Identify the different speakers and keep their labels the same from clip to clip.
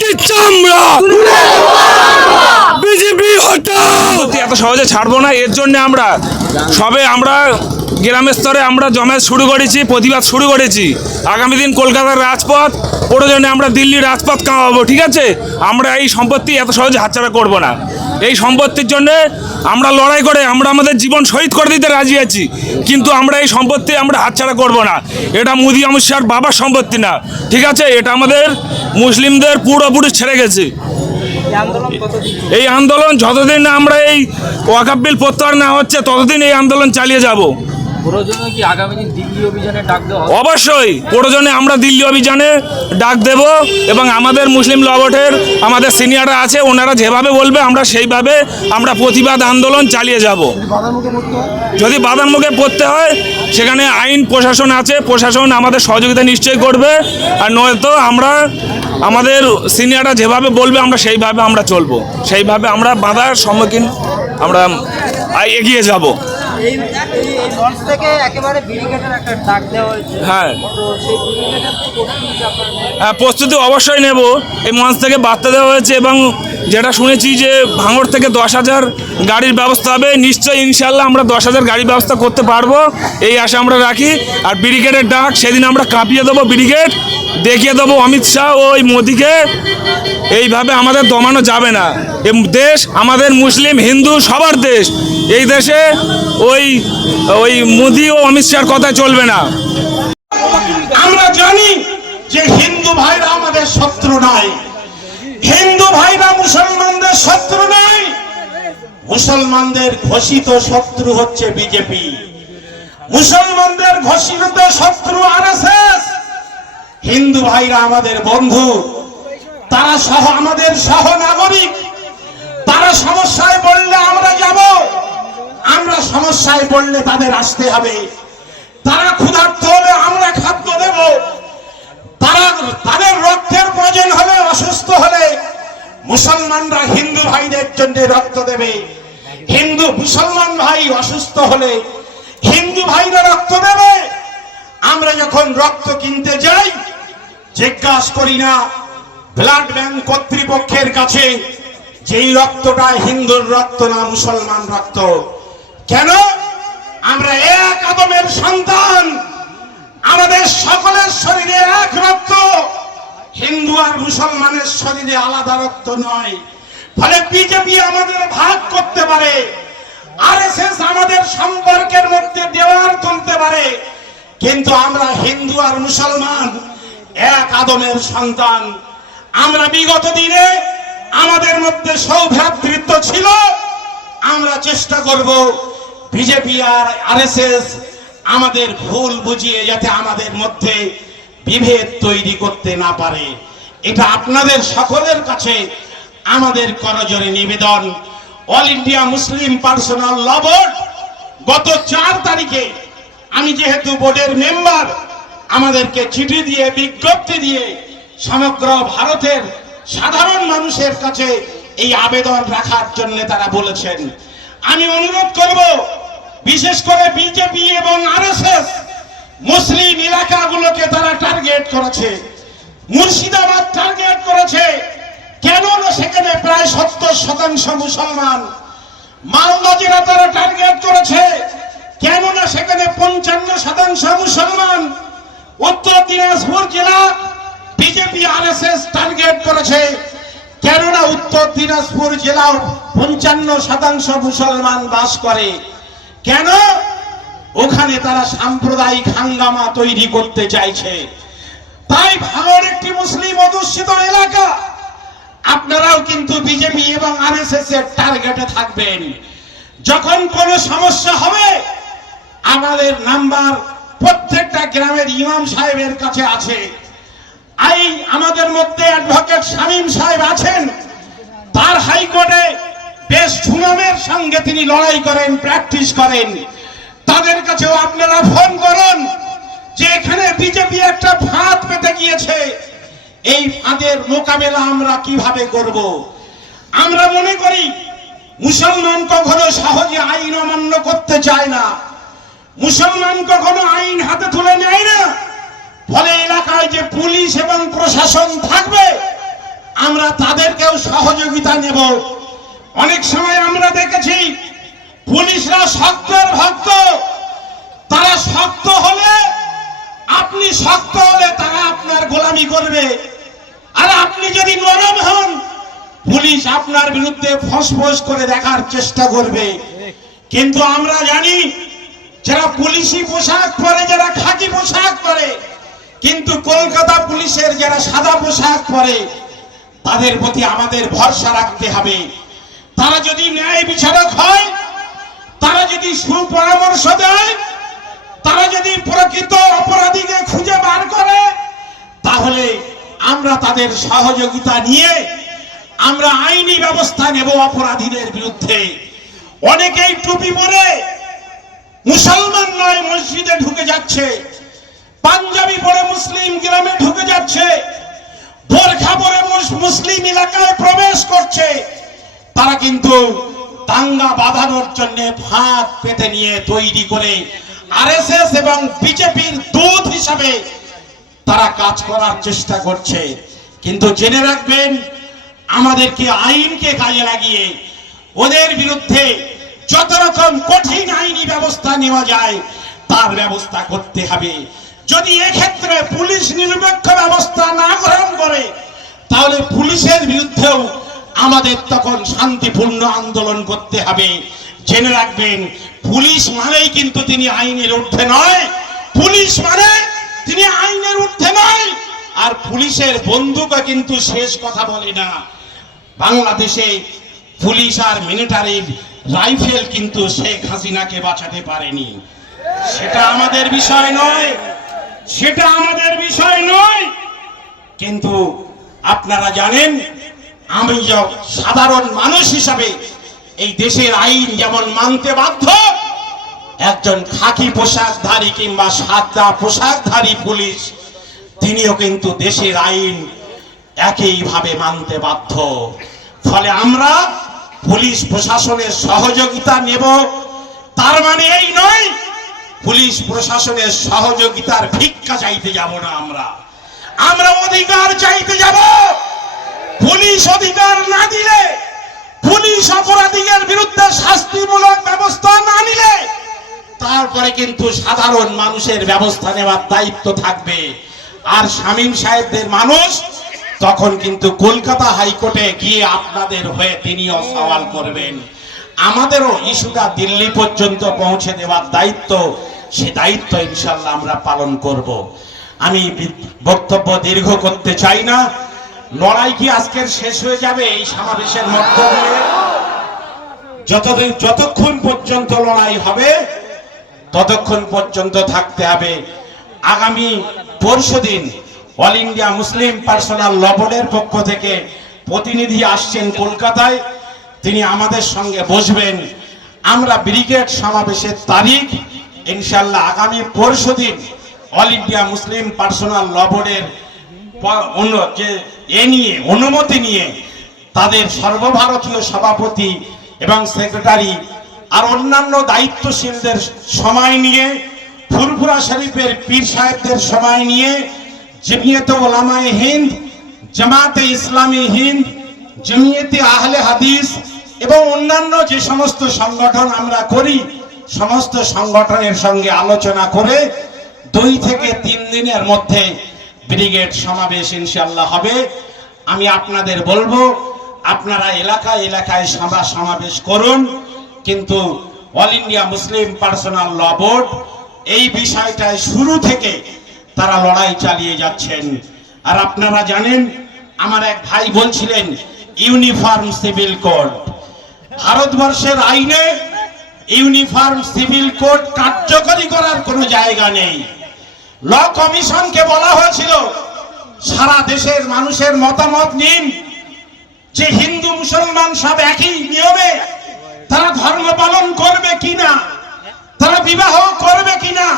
Speaker 1: কি চামড়া? বিজেপি হটাও!
Speaker 2: এত সহজে ছাড়বো না, এর জন্য আমরা সবে আমরা গ্রামের স্তরে আমরা জমায়েত শুরু করেছি, প্রতিবাদ শুরু করেছি। আগামী দিন কলকাতার রাজপথ প্রয়োজনে আমরা দিল্লির রাজপথ কামাবো, ঠিক আছে? আমরা এই সম্পত্তি এত সহজে হাতছাড়া করব না। এই সম্পত্তির জন্য আমরা লড়াই করে, আমরা আমাদের জীবন শহীদ করে দিতে রাজি আছি, কিন্তু আমরা এই সম্পত্তি আমরা হাতছাড়া করব না। এটা মুদি অমিত শাহর বাবার সম্পত্তি না, ঠিক আছে? এটা আমাদের মুসলিমদের পুরোপুরি ছেড়ে গেছে। এই আন্দোলন যতদিন না আমরা এই ওয়াকাপ বিল প্রত্যাহার না হচ্ছে, ততদিন এই আন্দোলন চালিয়ে যাব।
Speaker 3: প্রয়োজনে কি আগামী দিন দিল্লি অভিযানে ডাক দেওয়া
Speaker 2: অবশ্যই প্রয়োজনে আমরা দিল্লি অভিযানে ডাক দেব এবং আমাদের মুসলিম লবটের আমাদের সিনিয়ররা আছে ওনারা যেভাবে বলবে আমরা সেইভাবে আমরা প্রতিবাদ আন্দোলন চালিয়ে যাব। যদি বাধার মুখে পড়তে হয়? সেখানে আইন প্রশাসন আছে প্রশাসন আমাদের সহযোগিতা নিশ্চয়ই করবে। আর নয়তো আমরা আমাদের সিনিয়ররা যেভাবে বলবে আমরা সেইভাবে আমরা চলবো। সেইভাবে আমরা বাধার সম্মুখীন আমরা এগিয়ে যাব।
Speaker 4: এই এই এই থেকে একেবারে ব্যারিকেডের একটা ডাক দেওয়া হয়েছে।
Speaker 2: হ্যাঁ।
Speaker 4: তো সেই প্রস্তুতি
Speaker 2: হ্যাঁ প্রস্তুতি অবশ্যই নেব। এই মঞ্চ থেকে বার্তা দেওয়া হয়েছে এবং যেটা শুনেছি যে ভাঙড় থেকে দশ হাজার গাড়ির ব্যবস্থা হবে নিশ্চয়ই ইনশাল্লাহ আমরা দশ হাজার গাড়ির ব্যবস্থা করতে পারব। এই আশা আমরা রাখি। আর ব্রিগেডের ডাক সেদিন আমরা কাঁপিয়ে দেবো ব্রিগেড দেখিয়ে দেবো অমিত শাহ ওই মোদিকে। এইভাবে আমাদের দমানো যাবে না। দেশ আমাদের মুসলিম হিন্দু সবার দেশ। এই দেশে ওই ওই মোদি ও অমিত শাহর কথা চলবে না।
Speaker 5: আমরা জানি যে হিন্দু ভাইরা আমাদের শত্রু নয়। হিন্দু ভাইরা মুসলমানদের শত্রু নয়। মুসলমানদের ঘোষিত শত্রু হচ্ছে বিজেপি। মুসলমানদের ঘোষিত শত্রু আরএসএস। হিন্দু ভাইরা আমাদের বন্ধু। তারা সহ, আমাদের সহ নাগরিক। তারা সমস্যায় বললে আমরা যাব। আমরা সমস্যায় পড়লে তাদের আসতে হবে। তারা ক্ষুধার্ত হলে আমরা খাদ্য দেব। তারা তাদের রক্তের প্রয়োজন হলে অসুস্থ হলে মুসলমানরা হিন্দু ভাইদের জন্য রক্ত দেবে। হিন্দু মুসলমান ভাই অসুস্থ হলে হিন্দু ভাইরা রক্ত দেবে। আমরা যখন রক্ত কিনতে যাই, জিজ্ঞাসা করি না, ব্লাড ব্যাংক কর্তৃপক্ষের কাছে, যেই রক্তটা হিন্দুর রক্ত না মুসলমান রক্ত? কেন? আমরা এক আদমের সন্তান। আমাদের সকলের শরীরে এক রক্ত। হিন্দু আর মুসলমানের শরীরে আলাদা রক্ত নয়। ফলে বিজেপি আমাদের ভাগ করতে পারে। আরএসএস আমাদের সম্পর্কের মধ্যে দেওয়ার তুলতে পারে। কিন্তু আমরা হিন্দু আর মুসলমান এক আদমের সন্তান। আমরা বিগত দিনে আমাদের মধ্যে সৌভ্রাতৃত্ব ছিল। আমরা চেষ্টা করব বিজেপি আর আরএসএস আমাদের ভুল বুঝিয়ে যাতে আমাদের মধ্যে বিভেদ তৈরি করতে না পারে। এটা আপনাদের সকলের কাছে আমাদের করজোরে নিবেদন। All India Muslim Personal Law Board, গত চার তারিখে আমি যেহেতু বোর্ডের মেম্বার, আমাদেরকে চিঠি দিয়ে, বিজ্ঞপ্তি দিয়ে সমগ্র ভারতের সাধারণ মানুষের কাছে এই আবেদন রাখার জন্য তারা বলেছেন। আমি অনুরোধ করব বিশেষ করে বিজেপি এবং আরএসএস মুসলিম এলাকাগুলোকে তারা টার্গেট করেছে। মুর্শিদাবাদ টার্গেট করেছে। কেন না সেখানে প্রায় সত্তর শতাংশ মুসলমান মালদা জেলা তারা টার্গেট করেছে। কেননা সেখানে পঞ্চান্ন শতাংশ মুসলমান উত্তর দিনাজপুর জেলা বিজেপি আরএসএস টার্গেট করেছে। কেননা উত্তর দিনাজপুর জেলাও পঞ্চান্ন শতাংশ মুসলমান বাস করে। কেন? ওখানে তারা সাম্প্রদায়িক হাঙ্গামা তৈরি করতে চাইছে। তাই ভাঙড় একটি মুসলিম অধ্যুষিত এলাকা। আপনারাও কিন্তু বিজেপি এবং আরএসএস এর টার্গেটে থাকবেন। যখন কোনো সমস্যা হবে, আমাদের নাম্বার প্রত্যেকটা গ্রামের ইমাম সাহেবের কাছে আছে। আই, আমাদের মধ্যে অ্যাডভোকেট শামীম সাহেব আছেন। তার হাইকোর্টে বেশ সুনামের সঙ্গে তিনি লড়াই করেন প্র্যাকটিস করেন। তাদের কাছেও আপনারা ফোন করুন, যে এখানে বিজেপি একটা ফাঁদ পেতে গিয়েছে। এই ফাঁদের মোকাবেলা আমরা কীভাবে করব? আমরা মনে করি, মুসলমান কখনো সহজে আইন অমান্য করতে চায় না। মুসলমান কখনো আইন হাতে তুলে নেয় না। ফলে এলাকায় যে পুলিশ এবং প্রশাসন থাকবে, আমরা তাদেরকেও সহযোগিতা নেব। অনেক সময় আমরা দেখেছি, পুলিশরা শক্তের ভক্ত। তারা শক্ত হলে, আপনি শক্ত হলে তারা আপনার গোলামি করবে। আর আপনি যদি নরম হন, পুলিশ আপনার বিরুদ্ধে ফসফস করে দেখার চেষ্টা করবে। কিন্তু আমরা জানি, যারা পুলিশি পোশাক পরে, যারা খাকি পোশাক পরে, কিন্তু কলকাতা পুলিশের যারা সাদা পোশাক পরে, তাদের প্রতি আমাদের ভরসা রাখতে হবে। তারা যদি ন্যায় বিচারক হয়, তারা যদি সুপরামর্শ দেয়, তারা যদি প্রকৃত অপরাধীকে খুঁজে বার করে, তাহলে আমরা তাদের সহযোগিতা নিয়ে আমরা আইনি ব্যবস্থা নেব অপরাধীদের বিরুদ্ধে। অনেকেই টুপি পরে মুসলমান নয়, মসজিদে ঢুকে যাচ্ছে। পাঞ্জাবি পরে মুসলিম গ্রামে ঢুকে যাচ্ছে। বোরখা পরে মুস- মুসলিম এলাকায় প্রবেশ করছে। তারা কিন্তু দাঙ্গা বাঁধানোর জন্য ফাঁদ পেতে নিয়ে তৈরি করে আরএসএস এবং বিজেপির দূত হিসাবে তারা কাজ করার চেষ্টা করছে। কিন্তু জেনে রাখবেন, আমাদেরকে আইনকে কাজে লাগিয়ে ওদের বিরুদ্ধে যত রকম কঠিন আইনি ব্যবস্থা নেওয়া যায়, তার ব্যবস্থা করতে হবে। যদি এক্ষেত্রে পুলিশ নিরপেক্ষ ব্যবস্থা না গ্রহণ করে, তাহলে পুলিশের বিরুদ্ধেও আমাদের তখন শান্তিপূর্ণ আন্দোলন করতে হবে। জেনে রাখবেন, পুলিশ মানেই কিন্তু তিনি আইনের ঊর্ধ্বে নয়। পুলিশ মানে তিনি আইনের ঊর্ধ্বে নয়। আর পুলিশের বন্ধুকে কিন্তু শেষ কথা বলে না। বাংলাদেশে পুলিশ আর মিলিটারির রাইফেল কিন্তু শেখ হাসিনাকে বাঁচাতে পারেনি। সেটা আমাদের বিষয় নয়। সেটা আমাদের বিষয় নয়। কিন্তু আপনারা জানেন আমি সাধারণ মানুষ হিসাবে এই দেশের আইন যেমন মানতে বাধ্য, একজন খাকি পোশাকধারী কিংবা সাদা পোশাকধারী পুলিশ, তিনিও কিন্তু দেশের আইন একইভাবে মানতে বাধ্য। ফলে আমরা পুলিশ প্রশাসনের সহযোগিতা নেব, তার মানে এই নয়, পুলিশ প্রশাসনের সহযোগিতার ভিক্ষা চাইতে যাব না আমরা। আমরা অধিকার চাইতে যাব। পুলিশ অধিকার না দিলে, পুলিশ অপরাধীদের বিরুদ্ধে শাস্তিমূলক ব্যবস্থা না নিলে, তারপরে কিন্তু সাধারণ মানুষের ব্যবস্থা নেওয়ার দায়িত্ব থাকবে। আর শামীম সাহেবদের মানুষ তখন কিন্তু কলকাতা হাইকোর্টে গিয়ে আপনাদের হয়ে তিনিও সওয়াল করবেন। আমাদেরও ইস্যুটা দিল্লি পর্যন্ত পৌঁছে দেওয়ার দায়িত্ব, সে দায়িত্ব ইনশাল্লাহ আমরা পালন করব। আমি বক্তব্য দীর্ঘ করতে চাই না। লড়াই কি আজকের শেষ হয়ে যাবে এই সমাবেশের মধ্য যতদিন, যতক্ষণ পর্যন্ত লড়াই হবে, ততক্ষণ পর্যন্ত থাকতে হবে। আগামী পরশু দিন All India Muslim Personal Law বোর্ডের পক্ষ থেকে প্রতিনিধি আসছেন কলকাতায়। তিনি আমাদের সঙ্গে বসবেন। আমরা ব্রিগেড সমাবেশের তারিখ, ইনশাল্লাহ আগামী পরশু দিন All India Muslim Personal Law বোর্ডের এ নিয়ে, অনুমতি নিয়ে তাদের সর্বভারতীয় সভাপতি এবং সেক্রেটারি আর অন্যান্য দায়িত্বশীলদের সময় নিয়ে, ফুরফুরা শরীফের পীর সাহেবদের সময় নিয়ে, জমিয়ত ওলামায়ে হিন্দ, জামাতে ইসলামী হিন্দ, জমিয়তে আহলে হাদিস এবং অন্যান্য যে সমস্ত সংগঠন আমরা করি, সমস্ত সংগঠনের সঙ্গে আলোচনা করে দুই থেকে তিন দিনের মধ্যে ব্রিগেড সমাবেশ ইনশাল্লাহ হবে। আমি আপনাদের বলব, আপনারা এলাকায় এলাকায় সভা সমাবেশ করুন, কিন্তু All India Muslim Personal Law Board এই বিষয়টায় শুরু থেকে তারা লড়াই চালিয়ে যাচ্ছেন। আর আপনারা জানেন, আমার এক ভাই বলছিলেন, ইউনিফর্ম সিভিল কোড। ভারতবর্ষের আইনে ইউনিফর্ম সিভিল কোড কার্যকরী করার কোনো জায়গা নেই। ল কমিশনকে বলা হয়েছিল, সারা দেশের মানুষের মতামত নিন যে হিন্দু, মুসলমান সব একই নিয়মে তারা ধর্ম পালন করবে কিনা, তারা বিবাহ করবে কিনা,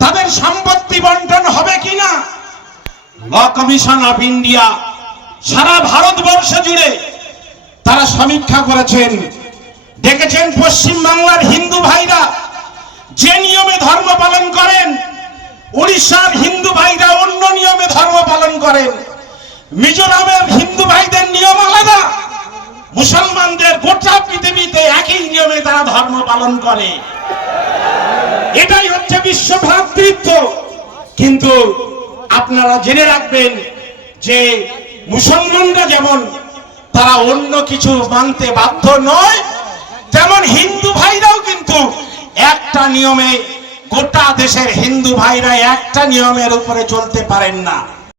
Speaker 5: তাদের সম্পত্তি বন্টন হবে কিনা। ল কমিশন অফ ইন্ডিয়া সারা ভারতবর্ষ জুড়ে তারা সমীক্ষা করেছেন দেখেছেন পশ্চিম বাংলার হিন্দু ভাইরা, যে নিয়মে ধর্ম পালন করেন উড়িষ্যার হিন্দু ভাইরা অন্য নিয়মে ধর্ম পালন করেন। মিজোরামের হিন্দু ভাইদের নিয়ম আলাদা। মুসলমানদের গোটা পৃথিবীতে একই নিয়মে তারা ধর্ম পালন করে। এটাই হচ্ছে বিশ্ব ভ্রাতৃত্ব। কিন্তু আপনারা জেনে রাখবেন যে মুসলমানরা যেমন তারা অন্য কিছু মানতে বাধ্য নয়, তেমন হিন্দু ভাইরাও কিন্তু একটা নিয়মে গোটা দেশের হিন্দু ভাইরা একটা নিয়মের উপরে চলতে পারেন না।